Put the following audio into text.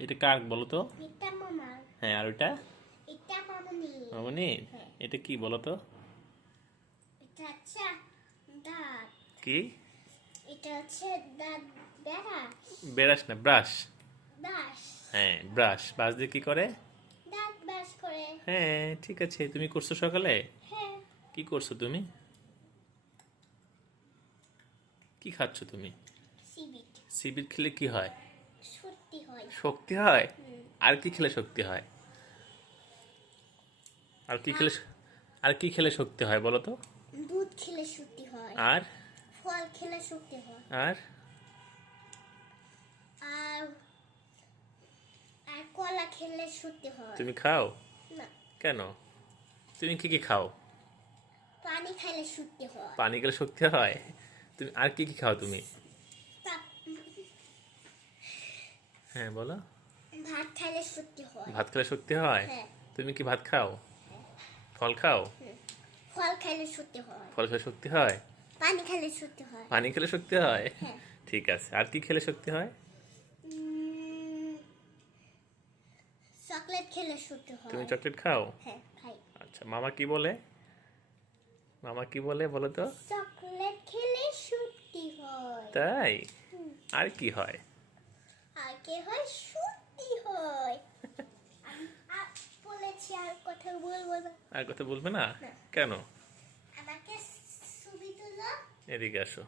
এটা কার বলো তো? এটা মামা। হ্যাঁ, আর ওটা এটা মামুনি। মামুনির। হ্যাঁ। এটা কি বলো তো? এটা হচ্ছে দাঁত। কি? এটা হচ্ছে দাঁত বেড়া। ব্রাশ না, ব্রাশ। ব্রাশ। হ্যাঁ, ব্রাশ। ব্রাশ দিয়ে কি করে? দাঁত ব্রাশ করে। হ্যাঁ, ঠিক আছে। তুমি করছো সকালে? হ্যাঁ। কি করছো তুমি? কি খাচ্ছ তুমি? সিবিট। সিবিট খেলে কি হয়? সত্যি হয়। শক্তি হয়। আর কি খেলে শক্তি হয়? আর কি খেলে আর কি খেলে শক্তি হয় বলো তো? দুধ খেলে সত্যি হয়। আর ফল খেলে সত্যি হয়। আর আর আর কলা খেলে সত্যি হয়। তুমি খাও? না। কেন? তুমি কি কি খাও? পানি খাইলে সত্যি হয়। পানি খেলে শক্তি হয়। তুমি আর কি কি খাও তুমি? তা- হ্যাঁ, বলো। ভাত খাইলে সত্যি হয়। ভাত খেলে শক্তি হয়। হ্যাঁ। তুমি কি ভাত খাও? ফল খাও? ফল খাইলে সত্যি হয়। ফল খেলে শক্তি হয়। পানি খাইলে সত্যি হয়। পানি খেলে শক্তি হয়। হ্যাঁ। ঠিক আছে। আর কি খেলে শক্তি হয়? উম, চকলেট খেলে সত্যি হয়। তুমি চকলেট খাও? হ্যাঁ, খাই। আচ্ছা, মামা কি বলে? মামা কি বলে বলো তো? চকলেট খেলে সত্যি হয়। তাই? আর কি হয়? আর কে হয় সত্যি হয়। আমি আর বলেছি আর কথা বলবো না। আর কথা বলবে না? না। কেন? আমাকে ছবি তুলো। এদিকে আসো।